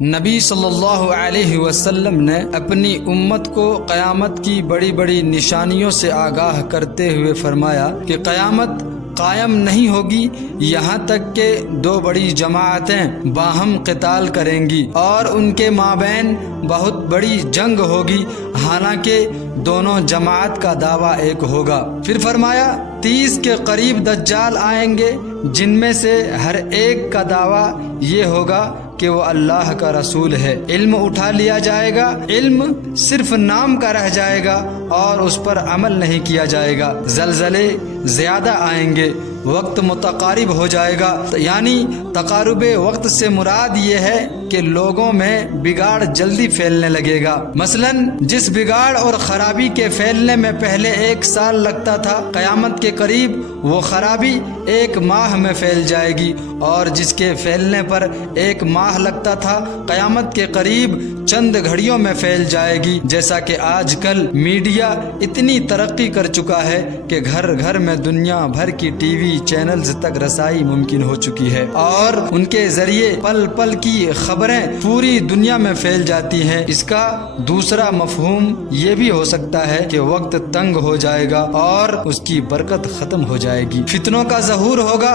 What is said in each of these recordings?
نبی صلی اللہ علیہ وسلم نے اپنی امت کو قیامت کی بڑی بڑی نشانیوں سے آگاہ کرتے ہوئے فرمایا کہ قیامت قائم نہیں ہوگی یہاں تک کہ دو بڑی جماعتیں باہم قتال کریں گی اور ان کے مابین بہت بڑی جنگ ہوگی، حالانکہ دونوں جماعت کا دعویٰ ایک ہوگا۔ پھر فرمایا 30 کے قریب دجال آئیں گے جن میں سے ہر ایک کا دعویٰ یہ ہوگا کہ وہ اللہ کا رسول ہے۔ علم اٹھا لیا جائے گا، علم صرف نام کا رہ جائے گا اور اس پر عمل نہیں کیا جائے گا۔ زلزلے زیادہ آئیں گے، وقت متقارب ہو جائے گا، یعنی تقارب وقت سے مراد یہ ہے کہ لوگوں میں بگاڑ جلدی پھیلنے لگے گا۔ مثلا جس بگاڑ اور خرابی کے پھیلنے میں پہلے 1 سال لگتا تھا، قیامت کے قریب وہ خرابی 1 ماہ میں پھیل جائے گی، اور جس کے پھیلنے پر 1 ماہ لگتا تھا، قیامت کے قریب چند گھڑیوں میں پھیل جائے گی۔ جیسا کہ آج کل میڈیا اتنی ترقی کر چکا ہے کہ گھر گھر میں دنیا بھر کی ٹی وی چینلز تک رسائی ممکن ہو چکی ہے، اور ان کے ذریعے پل پل کی خبریں پوری دنیا میں پھیل جاتی ہیں۔ اس کا دوسرا مفہوم یہ بھی ہو سکتا ہے کہ وقت تنگ ہو جائے گا اور اس کی برکت ختم ہو جائے گی، فتنوں کا ظہور ہوگا،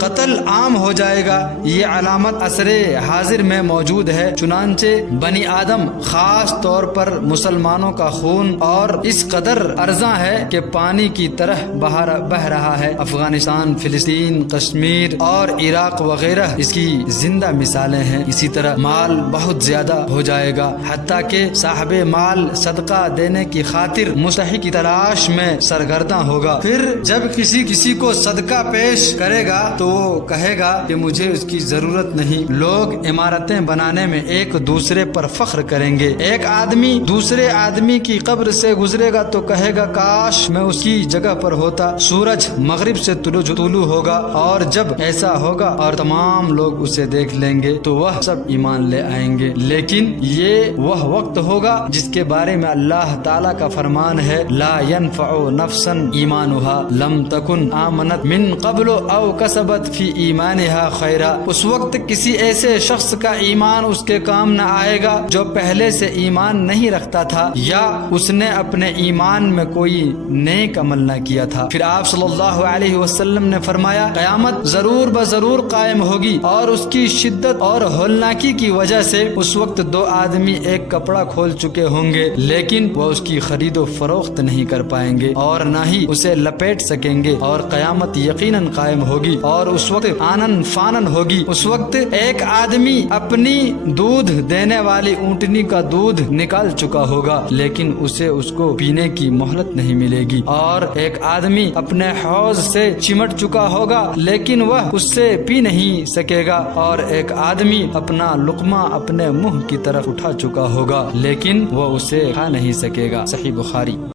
قتل عام ہو جائے گا۔ یہ علامت عصر حاضر میں موجود ہے، چنانچہ بنی آدم خاص طور پر مسلمانوں کا خون اور اس قدر ارزاں ہے کہ پانی کی طرح بہہ رہا ہے۔ افغانستان، فلسطین، کشمیر اور عراق وغیرہ اس کی زندہ مثالیں ہیں۔ اسی طرح مال بہت زیادہ ہو جائے گا، حتیٰ کہ صاحب مال صدقہ دینے کی خاطر مستحق کی تلاش میں سرگرداں ہوگا۔ پھر جب کسی کو صدقہ پیش کرے گا تو وہ کہے گا کہ مجھے اس کی ضرورت نہیں۔ لوگ عمارتیں بنانے میں ایک دوسرے پر فخر کریں گے۔ ایک آدمی دوسرے آدمی کی قبر سے گزرے گا تو کہے گا کاش میں اس کی جگہ پر ہوتا۔ سورج مغرب سے طلوع ہوگا، اور جب ایسا ہوگا اور تمام لوگ اسے دیکھ لیں گے تو وہ سب ایمان لے آئیں گے۔ لیکن یہ وہ وقت ہوگا جس کے بارے میں اللہ تعالیٰ کا فرمان ہے، لا ينفع نفسا ایمانها لم تکن آمنت من قبل او کسبت فی ایمانها خیرا۔ اس وقت کسی ایسے شخص کا ایمان اس کے کام نہ آئے گا جو پہلے سے ایمان نہیں رکھتا تھا یا اس نے اپنے ایمان میں کوئی نیک عمل نہ کیا تھا۔ پھر آپ صلی اللہ علیہ وسلم نے فرمایا قیامت ضرور بضرور قائم ہوگی، اور اس کی شدت اور ہولناکی کی وجہ سے اس وقت 2 آدمی ایک کپڑا کھول چکے ہوں گے، لیکن وہ اس کی خرید و فروخت نہیں کر پائیں گے اور نہ ہی اسے لپیٹ سکیں گے، اور قیامت یقیناً قائم ہوگی اور اس وقت آنن فانن ہوگی۔ اس وقت ایک آدمی اپنی دودھ دینے والی اونٹنی کا دودھ نکال چکا ہوگا، لیکن اسے اس کو پینے کی مہلت نہیں ملے گی، اور ایک آدمی اپنے حوض سے چمٹ چکا ہوگا لیکن وہ اس سے پی نہیں سکے گا، اور ایک آدمی اپنا لقمہ اپنے منہ کی طرف اٹھا چکا ہوگا لیکن وہ اسے کھا نہیں سکے گا۔ صحیح بخاری۔